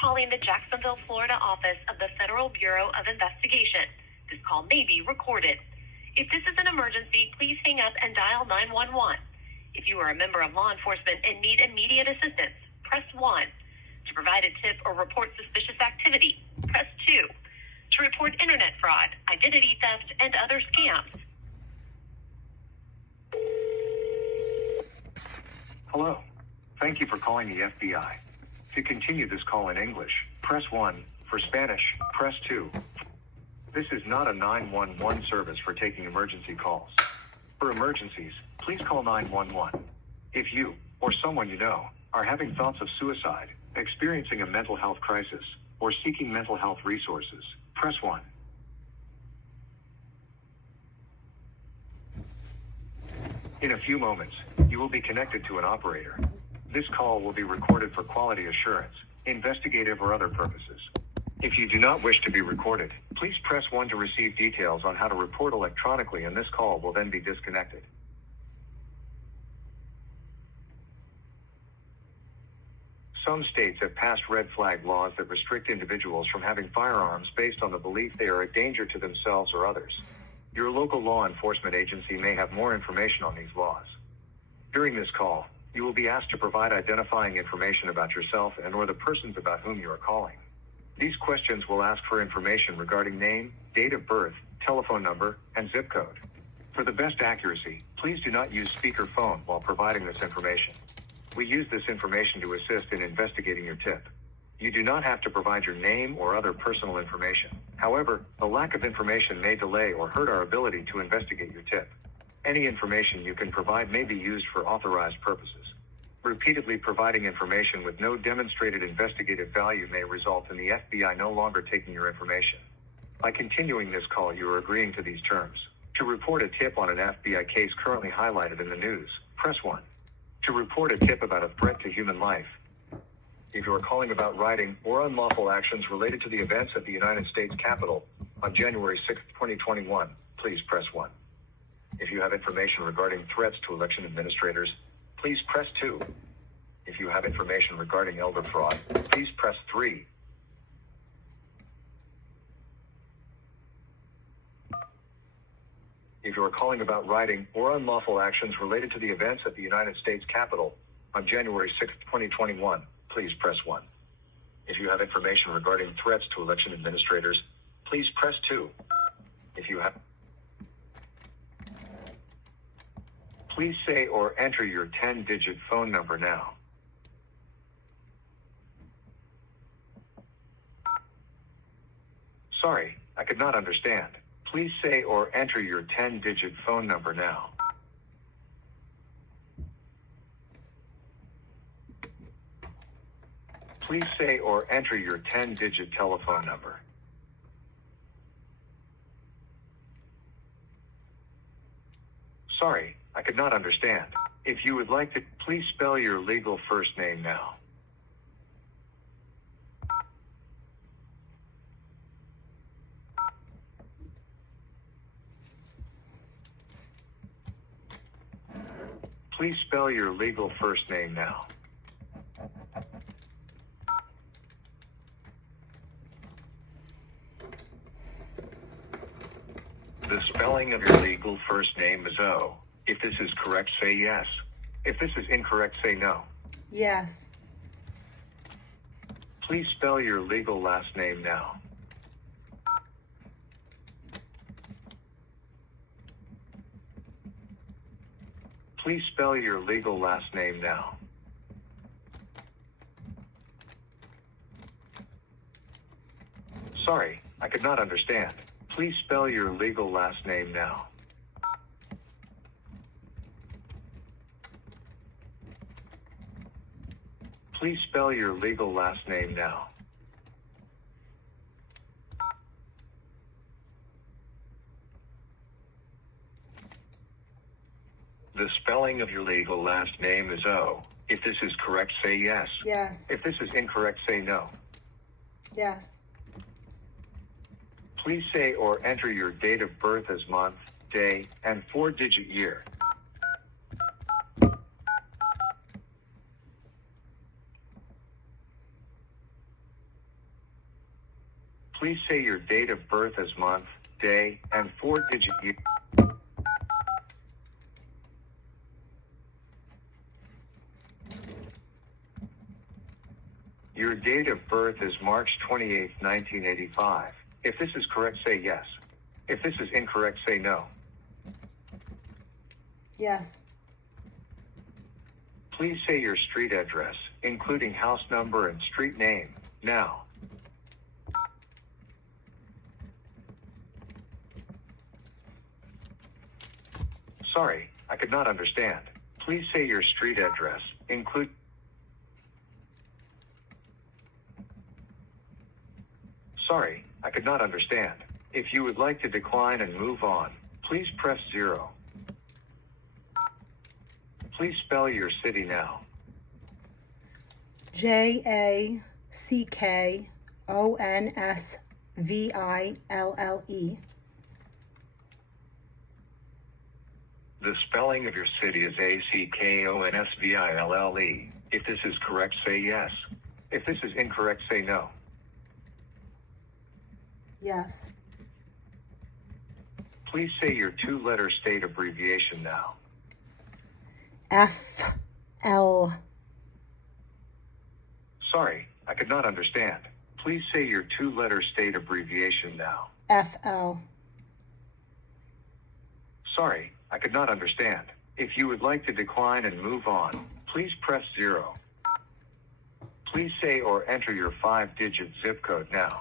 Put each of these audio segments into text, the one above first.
calling the Jacksonville, Florida office of the Federal Bureau of Investigation. This call may be recorded. If this is an emergency, please hang up and dial 911. If you are a member of law enforcement and need immediate assistance, press 1. To provide a tip or report suspicious activity, press 2. To report internet fraud, identity theft, and other scams. Hello. Thank you for calling the FBI. To continue this call in English, press 1. For Spanish, press 2. This is not a 911 service for taking emergency calls. For emergencies, please call 911. If you, or someone you know, are having thoughts of suicide, experiencing a mental health crisis, or seeking mental health resources, press 1. In a few moments, you will be connected to an operator. This call will be recorded for quality assurance, investigative or other purposes. If you do not wish to be recorded, please press 1 to receive details on how to report electronically, and this call will then be disconnected. Some states have passed red flag laws that restrict individuals from having firearms based on the belief they are a danger to themselves or others. Your local law enforcement agency may have more information on these laws. During this call, you will be asked to provide identifying information about yourself and or the persons about whom you are calling. These questions will ask for information regarding name, date of birth, telephone number, and zip code. For the best accuracy, please do not use speakerphone while providing this information. We use this information to assist in investigating your tip. You do not have to provide your name or other personal information. However, the lack of information may delay or hurt our ability to investigate your tip. Any information you can provide may be used for authorized purposes. Repeatedly providing information with no demonstrated investigative value may result in the FBI no longer taking your information. By continuing this call, you are agreeing to these terms. To report a tip on an FBI case currently highlighted in the news, press 1. To report a tip about a threat to human life. If you are calling about rioting or unlawful actions related to the events at the United States Capitol on January 6, 2021, please press 1. If you have information regarding threats to election administrators, please press 2. If you have information regarding elder fraud, please press 3. If you are calling about rioting or unlawful actions related to the events at the United States Capitol on January 6, 2021, please press 1. If you have information regarding threats to election administrators, please press 2. If you have... Please say or enter your 10-digit phone number now. Sorry, I could not understand. Please say or enter your 10-digit phone number now. Please say or enter your 10-digit telephone number. Sorry, I could not understand. If you would like to, please spell your legal first name now. Please spell your legal first name now. The spelling of your legal first name is O. If this is correct, say yes. If this is incorrect, say no. Yes. Please spell your legal last name now. Please spell your legal last name now. Sorry, I could not understand. Please spell your legal last name now. Please spell your legal last name now. The spelling of your legal last name is O. If this is correct, say yes. Yes. If this is incorrect, say no. Yes. Please say or enter your date of birth as month, day, and 4-digit year. Please say your date of birth as month, day, and four-digit year. Your date of birth is March 28, 1985. If this is correct, say yes. If this is incorrect, say no. Yes. Please say your street address, including house number and street name, now. Sorry, I could not understand. Please say your street address, include. Sorry, I could not understand. If you would like to decline and move on, please press 0. Please spell your city now. JACKONSVILLE. The spelling of your city is ACKONSVILLE. If this is correct, say yes. If this is incorrect, say no. Yes. Please say your two-letter state abbreviation now. FL. Sorry, I could not understand. Please say your two-letter state abbreviation now. FL. Sorry, I could not understand. If you would like to decline and move on, please press 0. Please say or enter your 5-digit zip code now.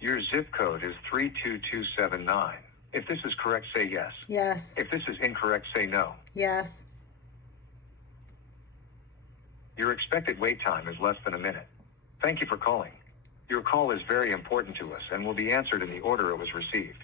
Your zip code is 32279. If this is correct, say yes. Yes. If this is incorrect, say no. Yes. Your expected wait time is less than a minute. Thank you for calling. Your call is very important to us and will be answered in the order it was received.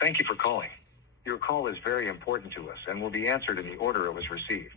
Thank you for calling. Your call is very important to us and will be answered in the order it was received.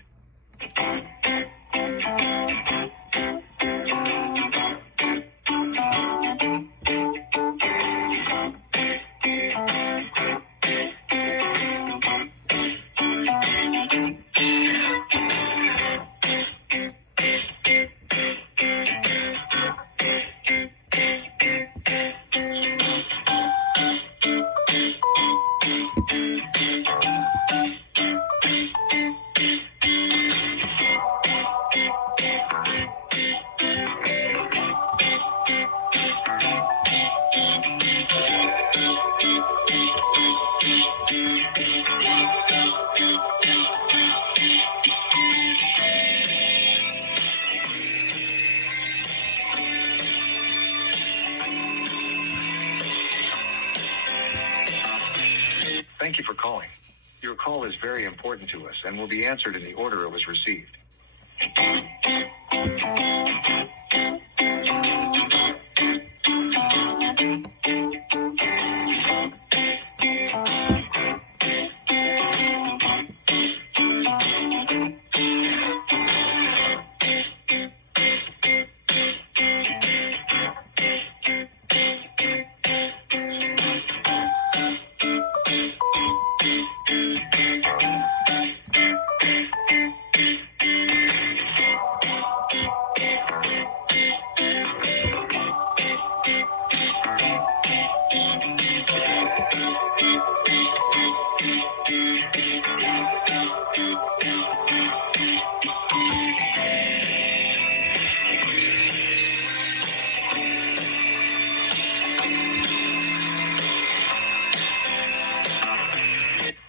Thank you for calling. Your call is very important to us and will be answered in the order it was received.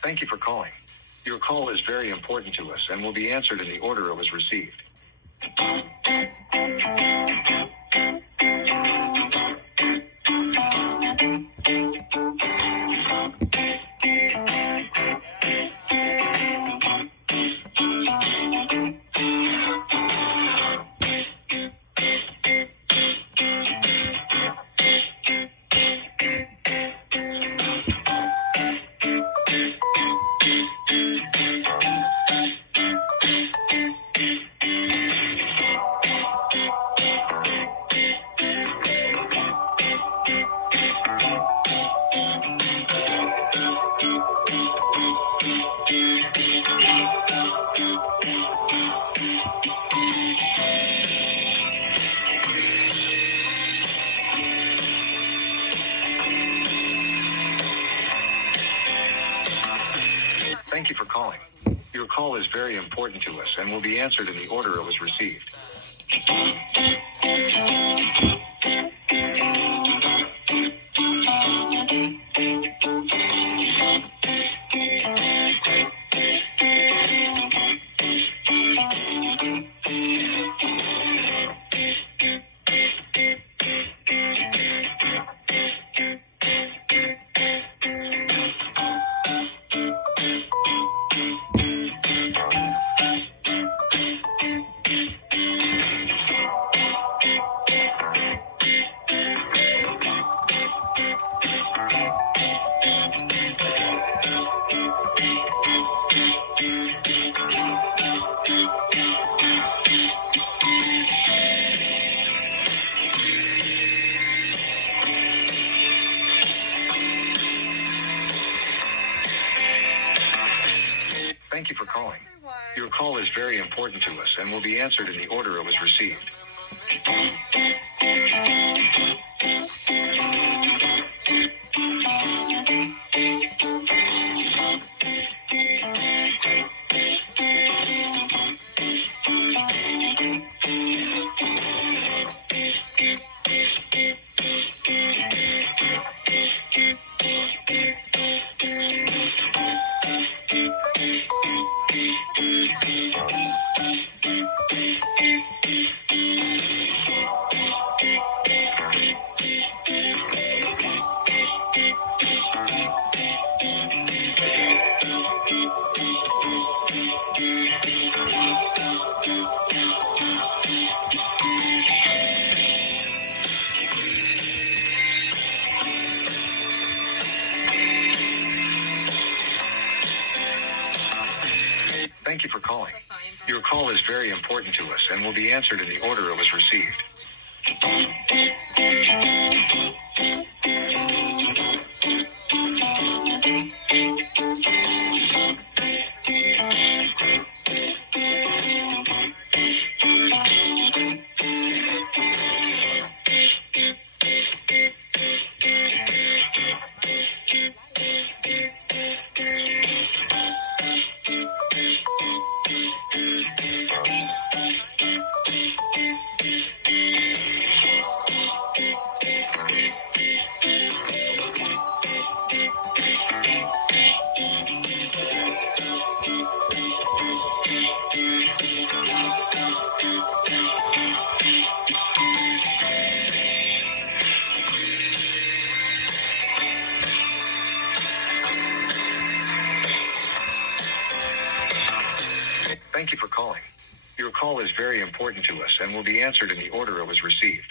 Thank you for calling. Your call is very important to us and will be answered in the order it was received. Thank you for calling. Your call is very important to us and will be answered in the order it was received. Thank you for calling. Your call is very important to us and will be answered in the order it was received. Thank you for calling. Your call is very important to us and will be answered in the order it was received. Thank you for calling. Your call is very important to us and will be answered in the order it was received.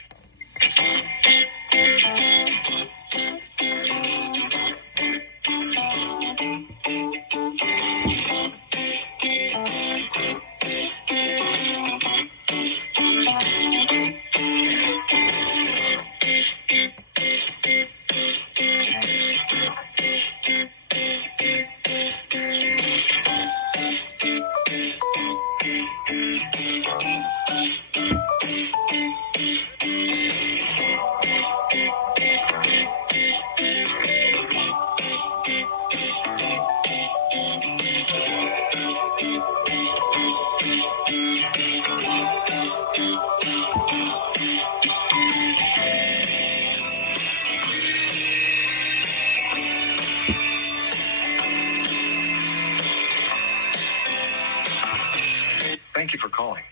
Thank you for calling.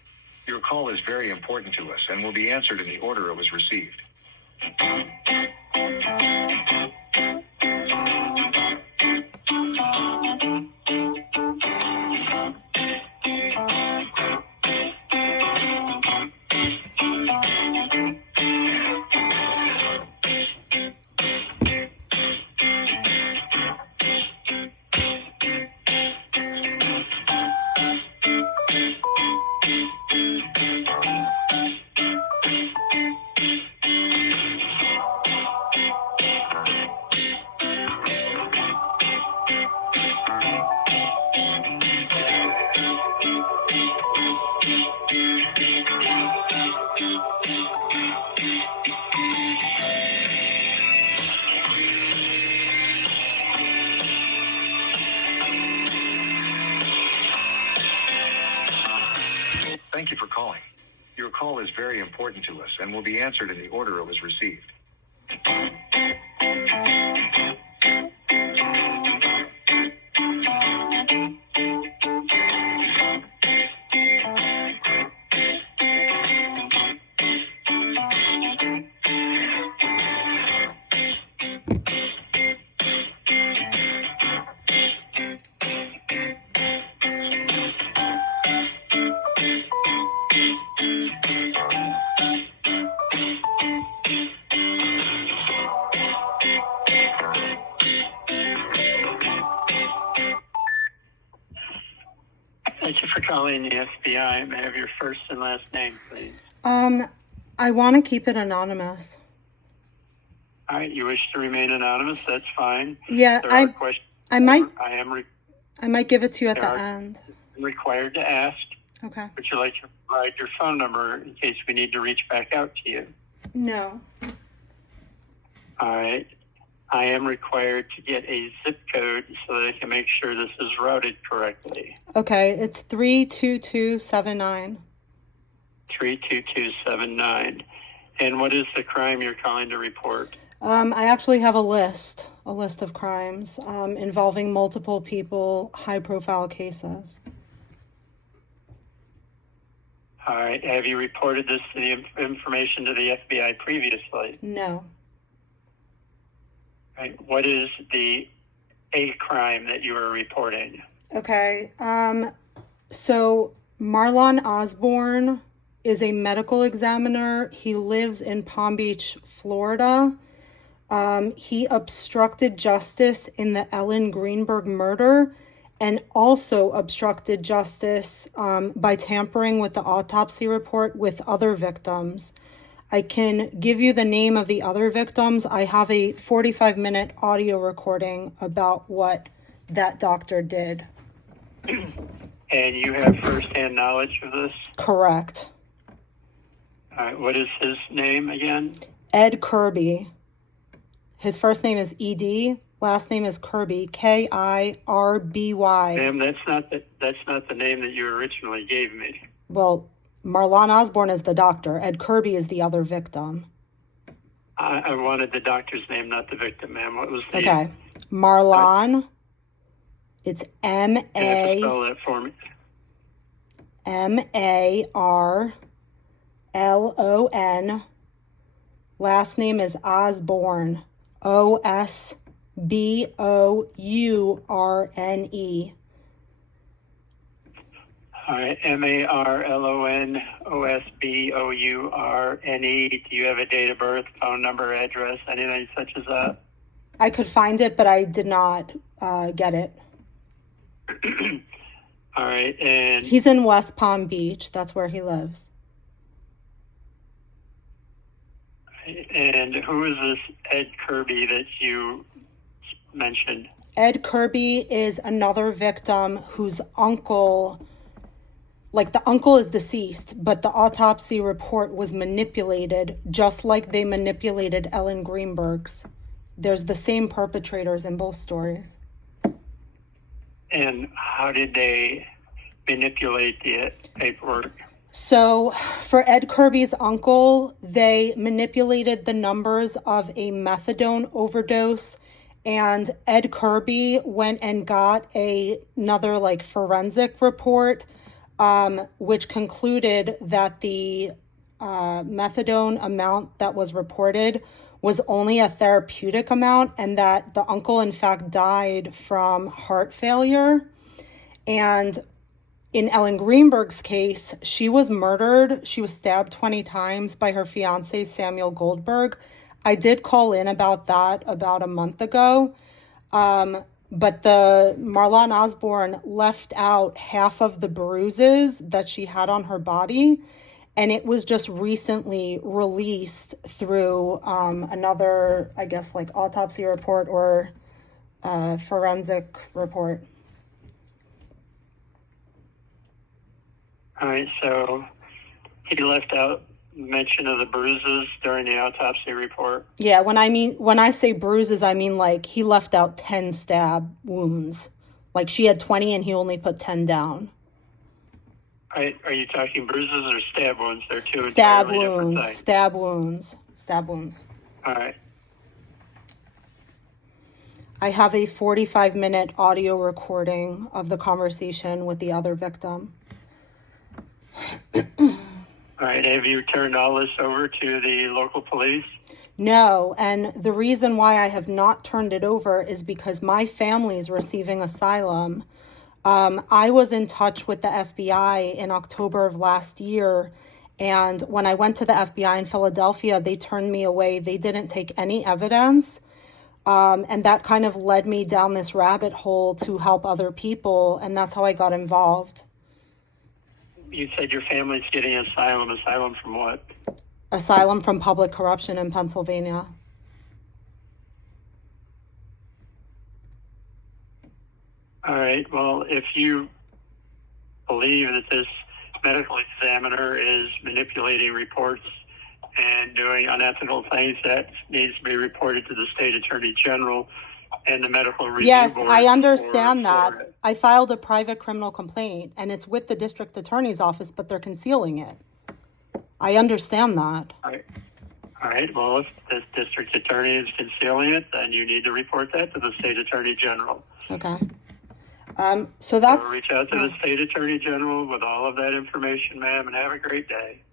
Your call is very important to us and will be answered in the order it was received. Thank you for calling. Your call is very important to us and will be answered in the order it was received. Thank you for calling the FBI. May I have your first and last name, please? I want to keep it anonymous. All right, you wish to remain anonymous? That's fine. Yeah, There are questions I might I am I might give it to you at There the are- end. required to ask. Okay. Would you like to provide your phone number in case we need to reach back out to you? No. All right. I am required to get a zip code so that I can make sure this is routed correctly. Okay, it's 32279. 32279. And what is the crime you're calling to report? I actually have a list of crimes involving multiple people, high-profile cases. All right. Have you reported this to the information to the FBI previously? No. Right. What is a crime that you are reporting? Okay. So Marlon Osborne is a medical examiner. He lives in Palm Beach, Florida. He obstructed justice in the Ellen Greenberg murder and also obstructed justice by tampering with the autopsy report with other victims. I can give you the name of the other victims. I have a 45-minute audio recording about what that doctor did. And you have firsthand knowledge of this? Correct. All right. What is his name again? Ed Kirby. His first name is E.D., last name is Kirby, Kirby. Ma'am, that's not the name that you originally gave me. Well, Marlon Osborne is the doctor. Ed Kirby is the other victim. I wanted the doctor's name, not the victim, ma'am. What was the... Okay. Marlon. It's You have to spell that for me. Marlon. Last name is Osborne. Osbourne. All right. MARLONOSBOURNE. Do you have a date of birth, phone number, address, anything such as that? I could find it, but I did not get it. All right. And He's in West Palm Beach. That's where he lives. who is this Ed Kirby that you mentioned? Ed Kirby is another victim whose uncle, like the uncle is deceased, but the autopsy report was manipulated just like they manipulated Ellen Greenberg's. There's the same perpetrators in both stories. And how did they manipulate the paperwork? So for Ed Kirby's uncle, they manipulated the numbers of a methadone overdose, and Ed Kirby went and got another like forensic report which concluded that the methadone amount that was reported was only a therapeutic amount, and that the uncle, in fact, died from heart failure. And in Ellen Greenberg's case, she was murdered. She was stabbed 20 times by her fiance, Samuel Goldberg. I did call in about that about a month ago. But the Marlon Osborne left out half of the bruises that she had on her body. And it was just recently released through another, I guess, like autopsy report or forensic report. All right, so he left out mention of the bruises during the autopsy report. Yeah, when I say bruises, I mean like he left out 10 stab wounds. Like she had 20 and he only put 10 down. Are you talking bruises or stab wounds? They're two stab entirely wounds, different things. Stab wounds. All right. I have a 45-minute audio recording of the conversation with the other victim. All right, have you turned all this over to the local police? No, and the reason why I have not turned it over is because my family is receiving asylum. I was in touch with the FBI in October of last year, and when I went to the FBI in Philadelphia, they turned me away. They didn't take any evidence, and that kind of led me down this rabbit hole to help other people, and that's how I got involved. You said your family's getting asylum. Asylum from what? Asylum from public corruption in Pennsylvania. All right. Well, if you believe that this medical examiner is manipulating reports and doing unethical things, that needs to be reported to the state attorney general and the medical review Yes, board. I understand that. I filed a private criminal complaint, and it's with the district attorney's office, but they're concealing it. I understand that. All right. Well, if the district attorney is concealing it, then you need to report that to the state attorney general. Okay. So that's... So reach out to the state attorney general with all of that information, ma'am, and have a great day.